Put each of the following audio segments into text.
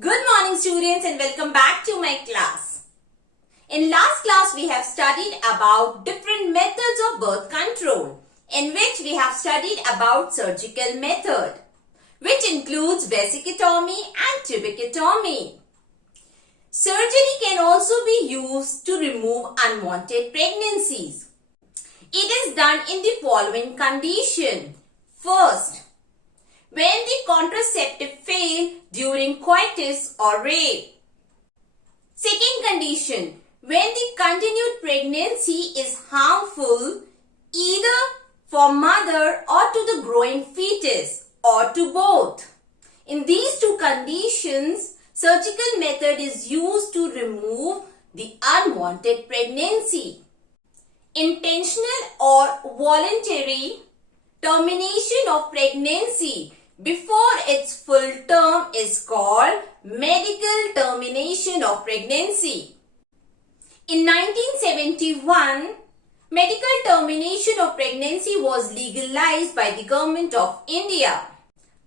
Good morning students and welcome back to my class. In last class we have studied about different methods of birth control in which we have studied about surgical method which includes vesicectomy and tuberculotomy. Surgery can also be used to remove unwanted pregnancies. It is done in the following condition. First, when the contraceptive fail during coitus or rape. Second condition, when the continued pregnancy is harmful either for mother or to the growing fetus or to both. In these two conditions, surgical method is used to remove the unwanted pregnancy. Intentional or voluntary termination of pregnancy before its full term is called medical termination of pregnancy. In 1971, medical termination of pregnancy was legalized by the government of India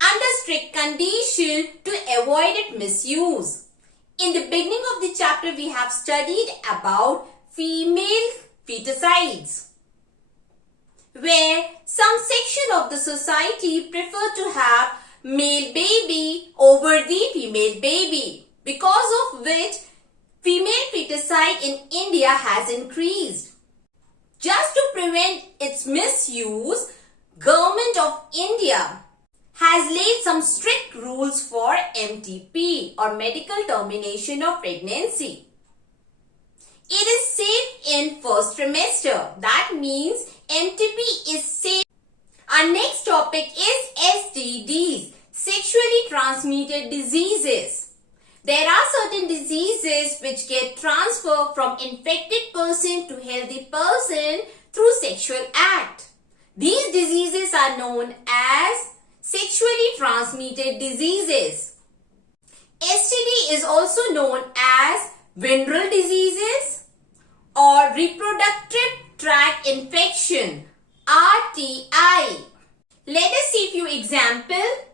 under strict condition to avoid its misuse. In the beginning of the chapter, we have studied about female feticides, where some section of the society prefer to have male baby over the female baby, because of which female feticide in India has increased. Just to prevent its misuse, Government of India has laid some strict rules for MTP or medical termination of pregnancy. It is safe in first trimester. That means MTP is safe. Our next topic is STDs, sexually transmitted diseases. There are certain diseases which get transferred from infected person to healthy person through sexual act. These diseases are known as sexually transmitted diseases. STD is also known as venereal diseases or reproductive tract infection, RTI. Let us see a few examples.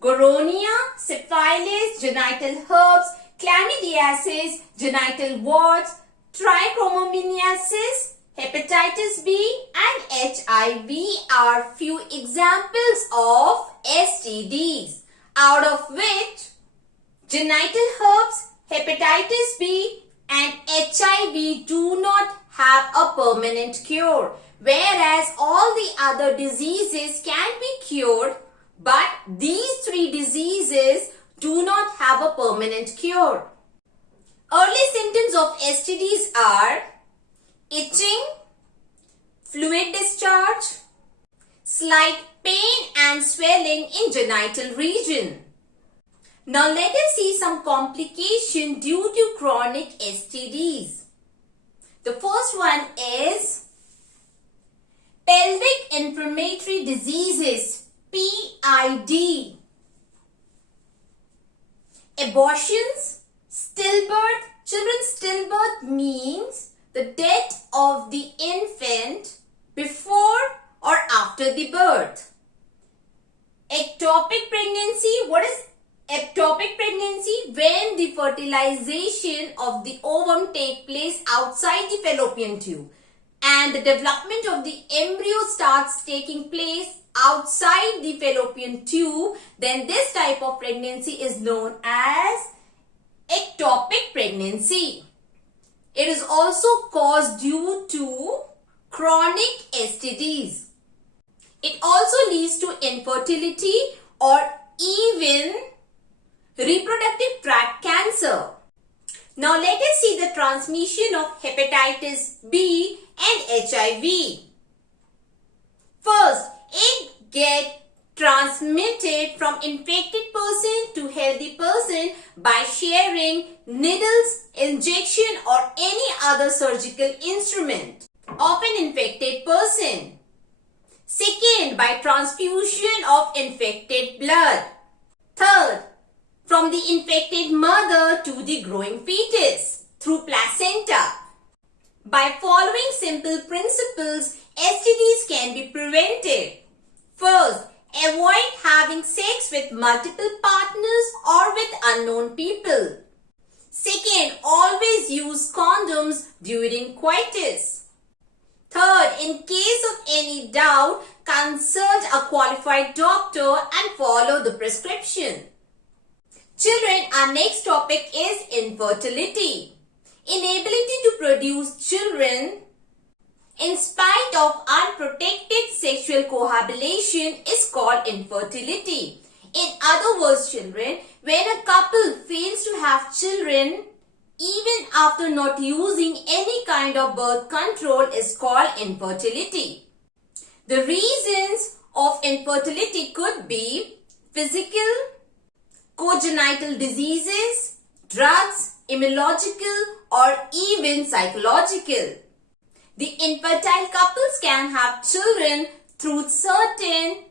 Gonorrhea, syphilis, genital herpes, chlamydiasis, genital warts, trichomoniasis, hepatitis B and HIV are few examples of STDs, out of which genital herpes, hepatitis B and HIV do not have a permanent cure, whereas all the other diseases can be cured, but these three diseases do not have a permanent cure. Early symptoms of STDs are itching, fluid discharge, slight pain and swelling in genital region. Now let us see some complication due to chronic STDs. The first one is pelvic inflammatory diseases, PID. Abortions, stillbirth. Children's stillbirth means the death of the infant before or after the birth. Ectopic pregnancy. What is ectopic pregnancy? When the fertilization of the ovum takes place outside the fallopian tube and the development of the embryo starts taking place outside the fallopian tube, then this type of pregnancy is known as ectopic pregnancy. It is also caused due to chronic STDs. It also leads to infertility or even reproductive tract cancer. Now let us see the transmission of hepatitis B and HIV. First, it gets transmitted from infected person to healthy person by sharing needles, injection or any other surgical instrument of an infected person. Second, by transfusion of infected blood. Third, from the infected mother to the growing fetus through placenta. By following simple principles, STDs can be prevented. First, Avoid having sex with multiple partners or with unknown people. Second, always use condoms during coitus. Third, in case of any doubt, consult a qualified doctor and follow the prescription. Children, our next topic is infertility. Inability to produce children in spite of unprotected sexual cohabitation is called infertility. In other words, children, when a couple fails to have children even after not using any kind of birth control is called infertility. The reasons of infertility could be physical, congenital diseases, drugs, immunological, or even psychological. The infertile couples can have children through certain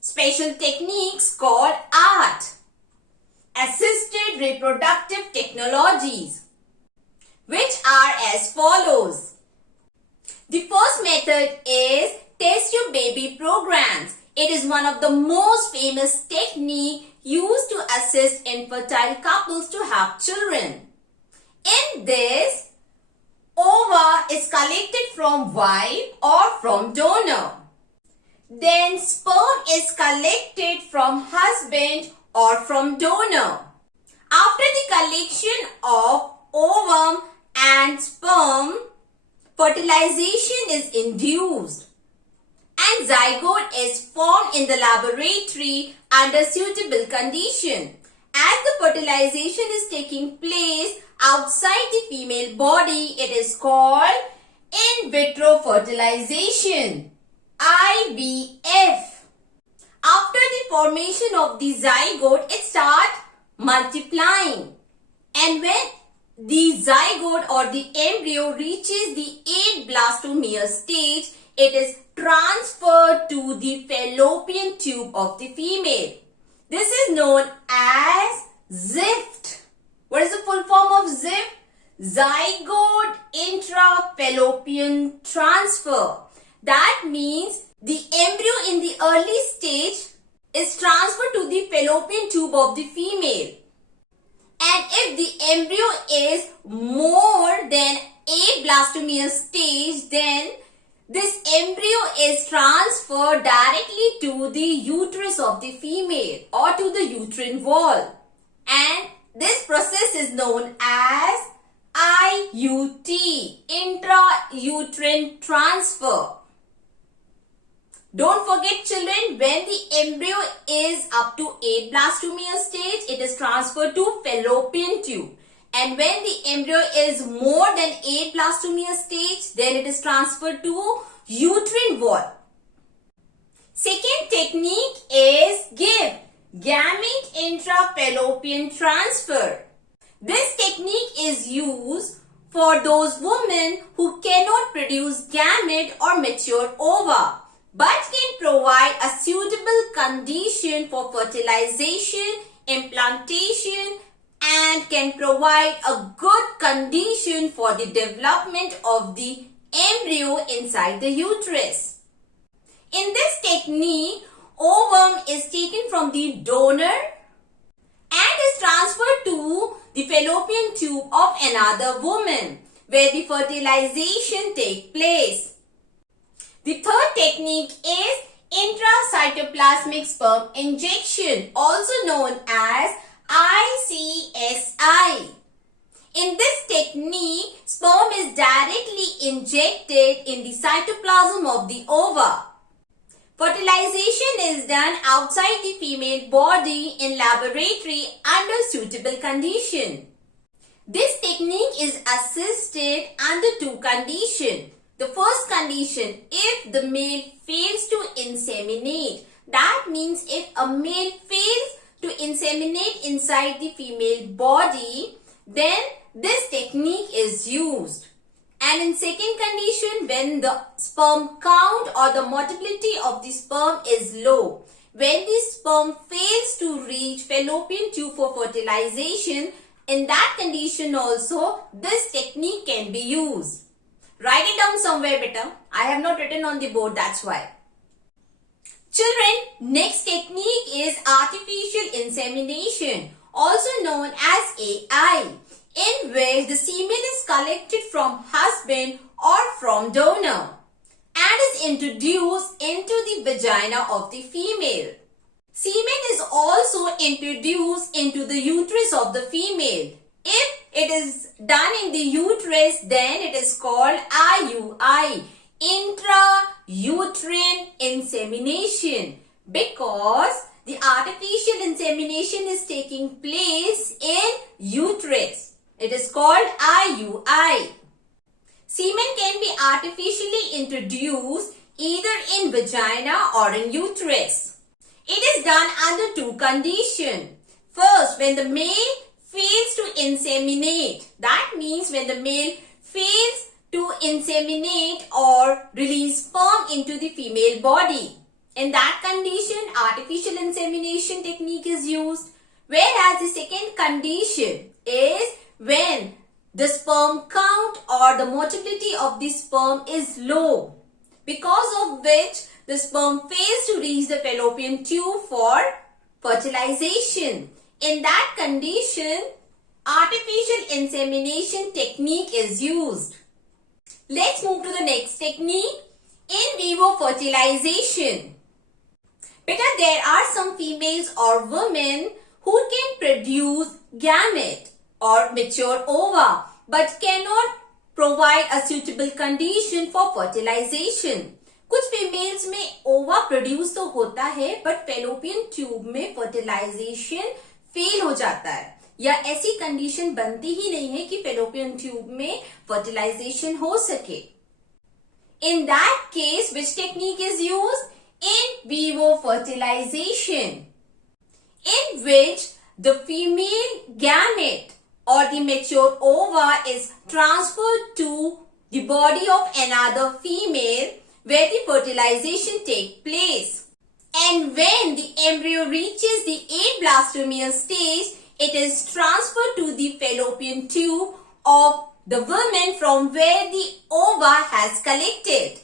special techniques called ART, assisted reproductive technologies, which are as follows. The first method is test your baby programs. It is one of the most famous techniques used to assist infertile couples to have children. In this, ova is collected from wife or from donor. Then sperm is collected from husband or from donor. After the collection of ovum and sperm, fertilization is induced and zygote is formed in the laboratory under suitable condition. As the fertilization is taking place outside the female body, it is called in vitro fertilization, IVF. After the formation of the zygote, it starts multiplying. And when the zygote or the embryo reaches the 8 blastomere stage, it is transferred to the fallopian tube of the female. This is known as ZIFT. What is the full form of ZIFT? Zygote intrafallopian transfer. That means the embryo in the early stage is transferred to the fallopian tube of the female. And if the embryo is more than 8 blastomere stage, then this embryo is transferred directly to the uterus of the female or to the uterine wall. And this process is known as IUT, intrauterine transfer. Don't forget, children, when the embryo is up to 8 blastomere stage, it is transferred to fallopian tube. And when the embryo is more than 8 blastomere stage, then it is transferred to uterine wall. Second technique is GIF, gamete intrafallopian transfer. This technique is used for those women who cannot produce gamete or mature ova, but can provide a suitable condition for fertilization, implantation, and can provide a good condition for the development of the embryo inside the uterus. In this technique, ovum is taken from the donor and is transferred to the fallopian tube of another woman, where the fertilization takes place. The third technique is intracytoplasmic sperm injection, also known as ICSI. In this technique, sperm is directly injected in the cytoplasm of the ova. Fertilization is done outside the female body in laboratory under suitable condition. This technique is assisted under 2 conditions. The first condition, if the male fails to inseminate. That means if a male fails to inseminate inside the female body, then this technique is used. And in second condition, when the sperm count or the motility of the sperm is low. When the sperm fails to reach fallopian tube for fertilization, in that condition also, this technique can be used. Write it down somewhere, beta. I have not written on the board, that's why. Children, next technique is artificial insemination, also known as AI, in which the semen is collected from husband or from donor and is introduced into the vagina of the female. Semen is also introduced into the uterus of the female. If it is done in the uterus, then it is called IUI, intrauterine insemination, because the artificial insemination is taking place in uterus. It is called IUI. Semen can be artificially introduced either in vagina or in uterus. It is done under two conditions. First, when the male fails to inseminate. That means when the male fails to inseminate or release sperm into the female body. In that condition, artificial insemination technique is used. Whereas the second condition is when the sperm count or the motility of the sperm is low, because of which the sperm fails to reach the fallopian tube for fertilization. In that condition, artificial insemination technique is used. Let's move to the next technique, in vivo fertilization. Because there are some females or women who can produce gamete or mature ova but cannot provide a suitable condition for fertilization. कुछ females में ओवा produce तो होता है but fallopian tube में fertilisation fail हो जाता है या ऐसी कंडीशन बनती ही नहीं है कि फेलोपियन ट्यूब में फर्टिलाइजेशन हो सके. In that case, which technique is used? In vivo fertilization, in which the female gamete or the mature ova is transferred to the body of another female where the fertilization takes place. And when the embryo reaches the ablastomeal stage, it is transferred to the fallopian tube of the woman from where the ova has collected.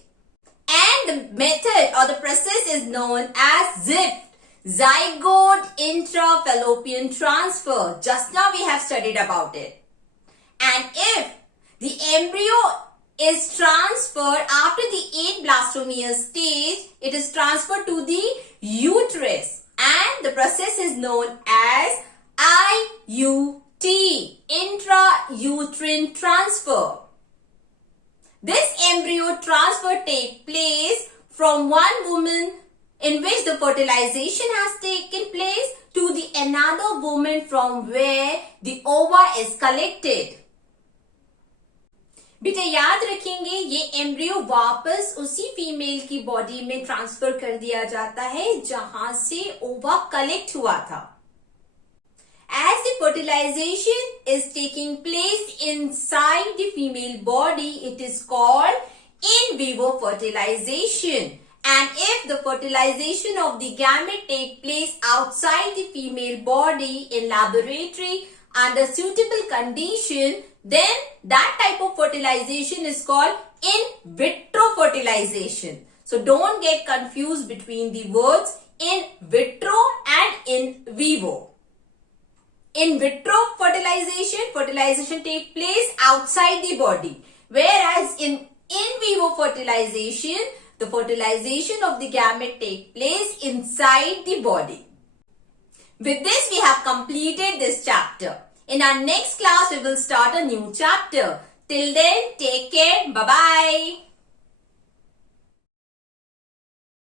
And the method or the process is known as ZIFT, zygote intrafallopian transfer. Just now we have studied about it. And if the embryo is transferred after the ablastomeal stage, it is transferred to the uterus, and the process is known as IUT, intrauterine transfer. This embryo transfer takes place from one woman in which the fertilization has taken place to the another woman from where the ova is collected. बेटा याद रखेंगे ये embryo वापस उसी female की body में transfer कर दिया जाता है जहां से ओवा कलेक्ट हुआ था. As the fertilization is taking place inside the female body, it is called in vivo fertilization. And if the fertilization of the gamete takes place outside the female body in laboratory under suitable condition, then that type of fertilization is called in vitro fertilization. So don't get confused between the words in vitro and in vivo. In vitro fertilization takes place outside the body, whereas in vivo fertilization, the fertilization of the gamete takes place inside the body. With this, we have completed this chapter. In our next class, we will start a new chapter. Till then, take care. Bye-bye.